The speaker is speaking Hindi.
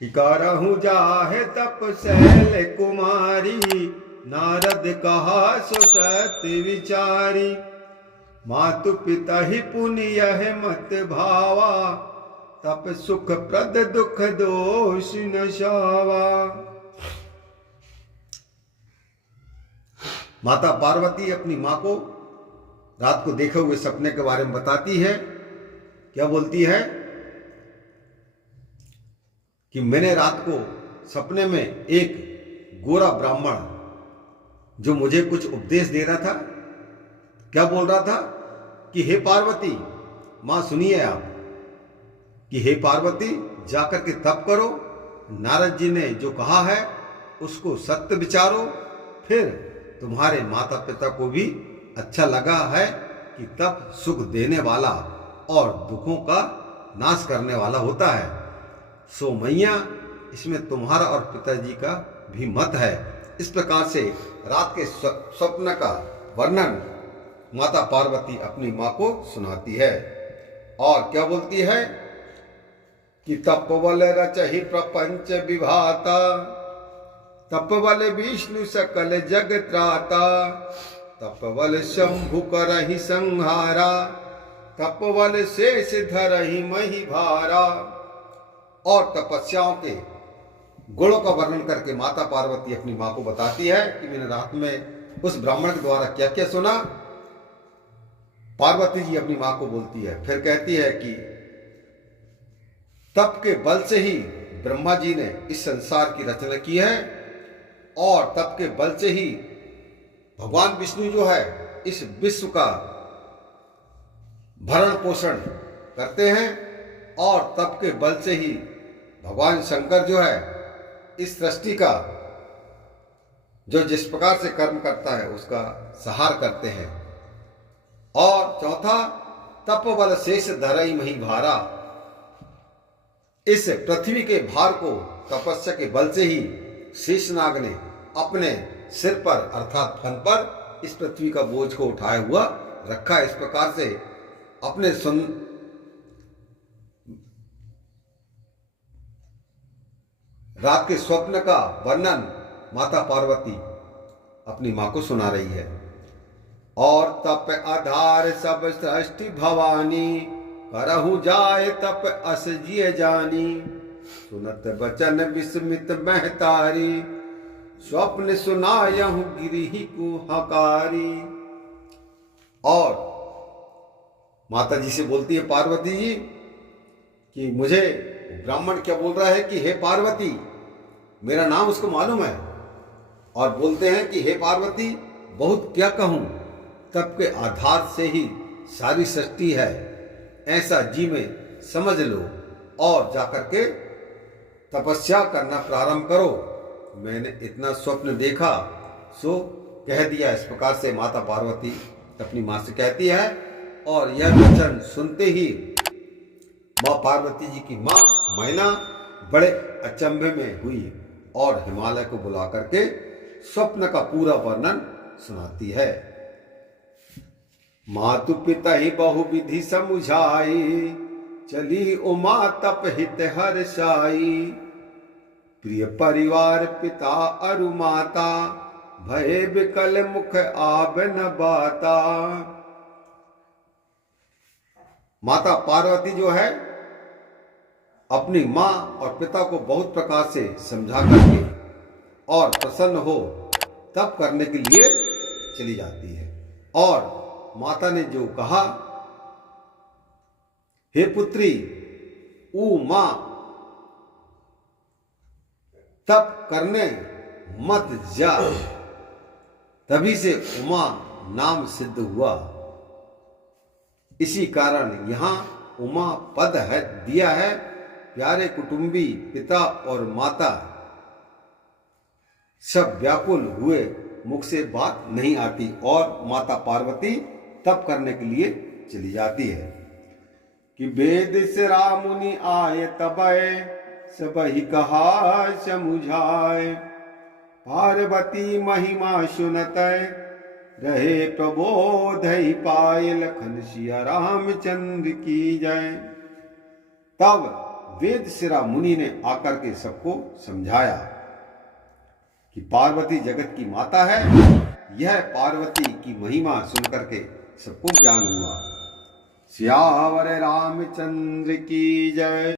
ठिकारहु जाहे तप शैल कुमारी, नारद कहा सो सत्य विचारी। मातु पिता ही पुण्य यह मत भावा, तप सुख प्रद दुख दोष नशावा। माता पार्वती अपनी मां को रात को देखे हुए सपने के बारे में बताती है। क्या बोलती है कि मैंने रात को सपने में एक गोरा ब्राह्मण जो मुझे कुछ उपदेश दे रहा था, क्या बोल रहा था कि हे पार्वती, मां सुनिए आप, कि हे पार्वती जाकर के तप करो, नारद जी ने जो कहा है उसको सत्य विचारो, फिर तुम्हारे माता पिता को भी अच्छा लगा है कि तप सुख देने वाला और दुखों का नाश करने वाला होता है। सो मैया इसमें तुम्हारा और पिताजी का भी मत है। इस प्रकार से रात के स्वप्न का वर्णन माता पार्वती अपनी मां को सुनाती है। और क्या बोलती है कि तपवल रचहि प्रपंच विभाता, तपवल विष्णु सकल जग त्राता, तपवल शंभु करहि संहारा, तपवल शेष धरहि मही भारा। और तपस्याओं के गुणों का वर्णन करके माता पार्वती अपनी मां को बताती है कि मैंने रात में उस ब्राह्मण के द्वारा क्या क्या सुना। पार्वती जी अपनी मां को बोलती है, फिर कहती है कि तप के बल से ही ब्रह्मा जी ने इस संसार की रचना की है, और तप के बल से ही भगवान विष्णु जो है इस विश्व का भरण पोषण करते हैं, और तप के बल से ही भगवान शंकर जो है इस सृष्टि का जो जिस प्रकार से कर्म करता है उसका संहार करते हैं। और चौथा, तप बल शेष धरई मही भारा, इस पृथ्वी के भार को तपस्या के बल से ही शेषनाग ने अपने सिर पर अर्थात फन पर इस पृथ्वी का बोझ को उठाया हुआ रखा। इस प्रकार से अपने रात के स्वप्न का वर्णन माता पार्वती अपनी मां को सुना रही है। और तप आधार सब सृष्टि भवानी, करहु जाए तप अस जिय जानी, सुनत बचन विस्मित महतारी, स्वप्न सुनायहु गिरिहि कुहकारी। और माता जी से बोलती है पार्वती जी कि मुझे ब्राह्मण क्या बोल रहा है कि हे पार्वती, मेरा नाम उसको मालूम है, और बोलते हैं कि हे पार्वती बहुत क्या कहूं, तप के आधार से ही सारी सृष्टि है, ऐसा जी में समझ लो और जाकर के तपस्या करना प्रारंभ करो। मैंने इतना स्वप्न देखा सो कह दिया। इस प्रकार से माता पार्वती अपनी मां से कहती है। और यह वचन सुनते ही मां पार्वती जी की मां मैना बड़े अचंभे में हुई और हिमालय को बुला करके स्वप्न का पूरा वर्णन सुनाती है। मातु पिता ही बहु विधि समुझाई, चली उमा तप हित हर्षाई, प्रिय परिवार पिता अरु माता, भय विकल मुख आब न बाता। माता पार्वती जो है अपनी मां और पिता को बहुत प्रकार से समझा करके और प्रसन्न हो तप करने के लिए चली जाती है। और माता ने जो कहा, हे पुत्री ऊ मां तप करने मत जा, तभी से उमा नाम सिद्ध हुआ। इसी कारण यहां उमा पद है दिया है। प्यारे कुटुंबी पिता और माता सब व्याकुल हुए, मुख से बात नहीं आती, और माता पार्वती तप करने के लिए चली जाती है। कि वेद से राम मुनि आए तबय, सब ही कहा समुझाए, पार्वती महिमा सुनतय, रहे प्रबोध ही पाए, लखन सिया रामचंद्र की जय। तब वेद शिरा मुनि ने आकर के सबको समझाया कि पार्वती जगत की माता है। यह पार्वती की महिमा सुनकर के सबको ज्ञान हुआ। सियावर रामचंद्र की जय।